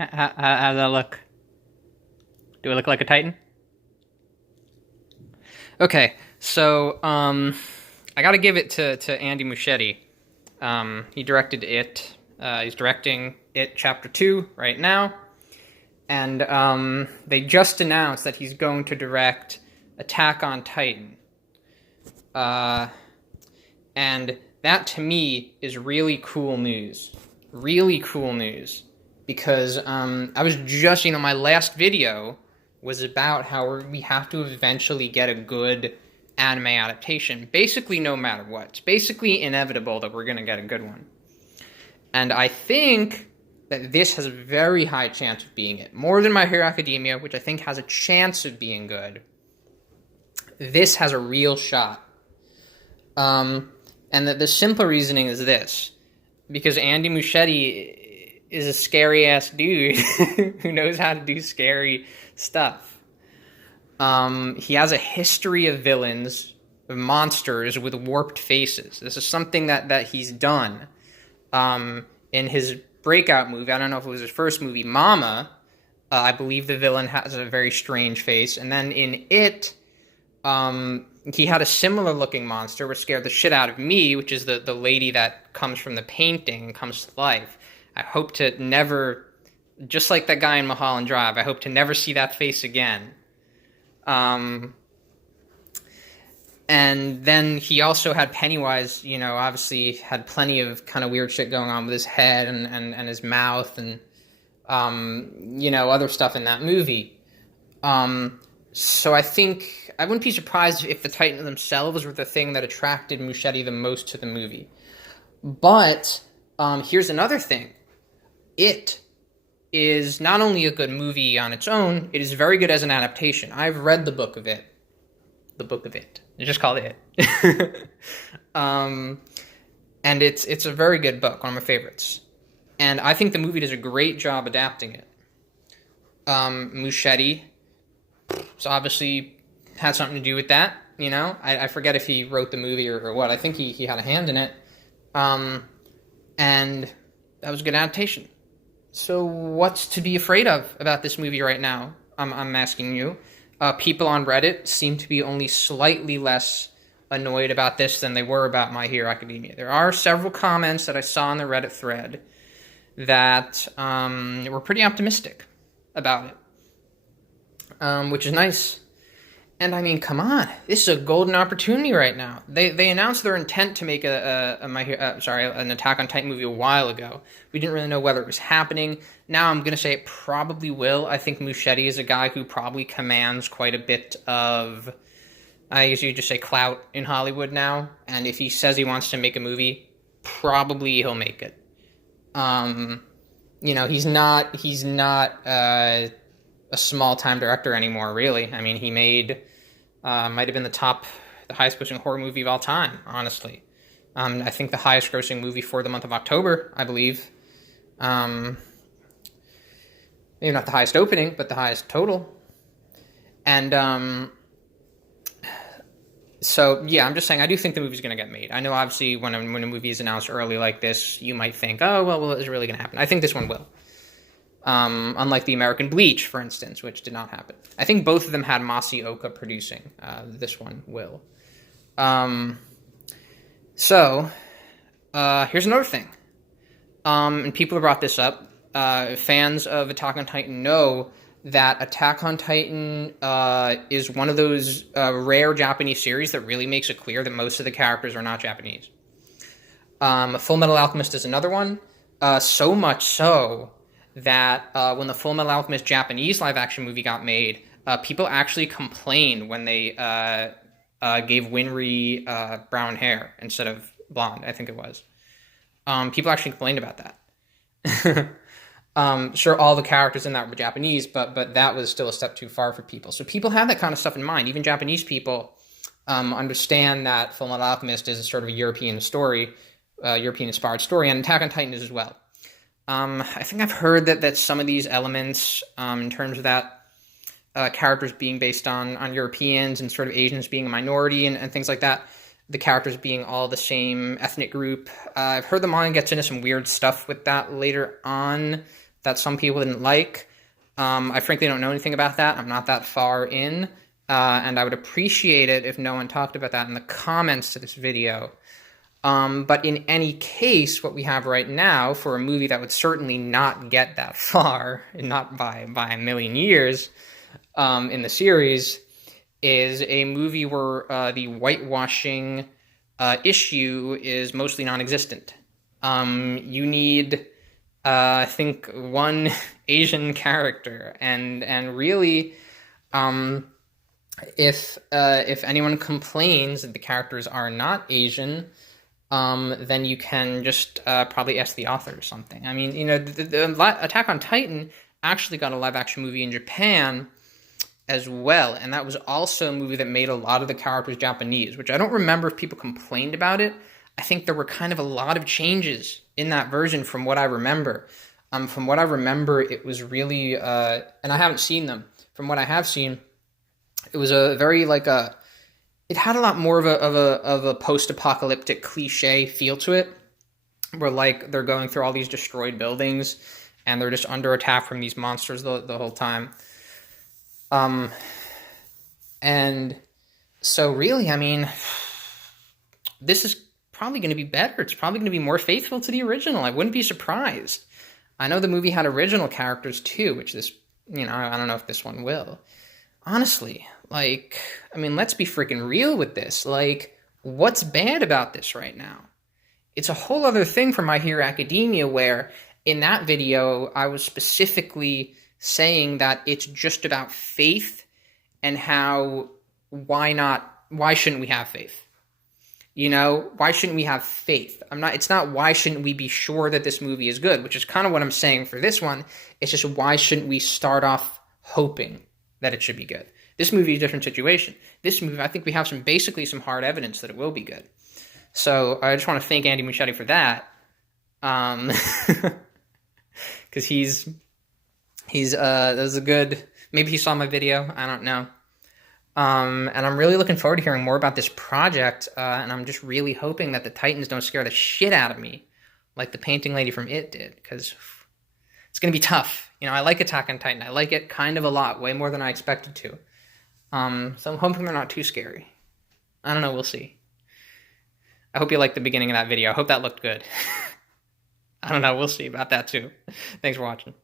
How's that look? Do I look like a Titan? Okay, so I got to give it to Andy Muschietti. He directed it. He's directing it Chapter 2 right now, and they just announced that he's going to direct Attack on Titan. And that to me is really cool news. Really cool news. Because I was just, my last video was about how we have to eventually get a good anime adaptation. Basically, no matter what. It's basically inevitable that we're going to get a good one. And I think that this has a very high chance of being it. More than My Hero Academia, which I think has a chance of being good. This has a real shot. And the simple reasoning is this. Because Andy Muschietti is a scary-ass dude who knows how to do scary stuff. He has a history of villains, of monsters with warped faces. This is something that he's done. In his breakout movie, I don't know if it was his first movie, Mama, I believe the villain has a very strange face. And then in It, he had a similar looking monster which scared the shit out of me, which is the lady that comes from the painting and comes to life. I hope to never, just like that guy in Mulholland Drive, I hope to never see that face again. And then he also had Pennywise, obviously had plenty of kind of weird shit going on with his head and his mouth and, other stuff in that movie. So I think I wouldn't be surprised if the Titans themselves were the thing that attracted Muschietti the most to the movie. But here's another thing. It is not only a good movie on its own, it is very good as an adaptation. I've read the book of It. The book of It. It's just called It. And it's a very good book, one of my favorites. And I think the movie does a great job adapting it. Muschietti obviously had something to do with that, I forget if he wrote the movie or what. I think he had a hand in it. And that was a good adaptation. So what's to be afraid of about this movie right now? I'm asking you. People on Reddit seem to be only slightly less annoyed about this than they were about My Hero Academia. There are several comments that I saw in the Reddit thread that were pretty optimistic about it, which is nice. And I mean, come on, this is a golden opportunity right now. They announced their intent to make an Attack on Titan movie a while ago. We didn't really know whether it was happening. Now I'm gonna say it probably will. I think Muschietti is a guy who probably commands quite a bit of, I guess you could just say, clout in Hollywood now. And if he says he wants to make a movie, probably he'll make it. He's not a small-time director anymore, really. I mean, he made, might have been the highest-grossing horror movie of all time, honestly. I think the highest-grossing movie for the month of October, I believe. Maybe not the highest opening, but the highest total. And, so, yeah, I'm just saying, I do think the movie's going to get made. I know, obviously, when a movie is announced early like this, you might think, oh, well, is it really going to happen? I think this one will. Unlike the American Bleach, for instance, which did not happen. I think both of them had Muschietti producing. This one will. So, here's another thing. And people have brought this up. Fans of Attack on Titan know that Attack on Titan is one of those rare Japanese series that really makes it clear that most of the characters are not Japanese. Full Metal Alchemist is another one. So much so that when the Full Metal Alchemist Japanese live-action movie got made, people actually complained when they gave Winry brown hair instead of blonde, I think it was. People actually complained about that. Sure, all the characters in that were Japanese, but that was still a step too far for people. So people have that kind of stuff in mind. Even Japanese people understand that Full Metal Alchemist is a sort of a European story, European-inspired story, and Attack on Titan is as well. I think I've heard that some of these elements, in terms of that characters being based on Europeans and sort of Asians being a minority and things like that, the characters being all the same ethnic group. I've heard the manga gets into some weird stuff with that later on, that some people didn't like. I frankly don't know anything about that. I'm not that far in, and I would appreciate it if no one talked about that in the comments to this video. But in any case, what we have right now for a movie that would certainly not get that far, and not by a million years, in the series, is a movie where the whitewashing issue is mostly non-existent. You need, I think, one Asian character, and really, if anyone complains that the characters are not Asian, then you can just probably ask the author or something. I mean, the Attack on Titan actually got a live-action movie in Japan as well, and that was also a movie that made a lot of the characters Japanese, which I don't remember if people complained about it. I think there were kind of a lot of changes in that version from what I remember. From what I remember, it was really, and I haven't seen them. From what I have seen, it was a very it had a lot more of a post-apocalyptic cliche feel to it, where they're going through all these destroyed buildings and they're just under attack from these monsters the whole time. And so really, I mean, this is probably going to be better. It's probably going to be more faithful to the original. I wouldn't be surprised. I know the movie had original characters too, which this, I don't know if this one will. Honestly, I mean, let's be freaking real with this. What's bad about this right now? It's a whole other thing from My Hero Academia, where in that video, I was specifically saying that it's just about faith and why shouldn't we have faith? Why shouldn't we have faith? It's not why shouldn't we be sure that this movie is good, which is kind of what I'm saying for this one. It's just why shouldn't we start off hoping that it should be good? This movie is a different situation. This movie, I think we have some hard evidence that it will be good. So I just want to thank Andy Muschietti for that. Because that was a good, maybe he saw my video, I don't know. And I'm really looking forward to hearing more about this project, and I'm just really hoping that the Titans don't scare the shit out of me, like the painting lady from It did, because it's going to be tough. I like Attack on Titan. I like it kind of a lot, way more than I expected to. So I'm hoping they're not too scary. I don't know, we'll see. I hope you liked the beginning of that video. I hope that looked good. I don't know, we'll see about that too. Thanks for watching.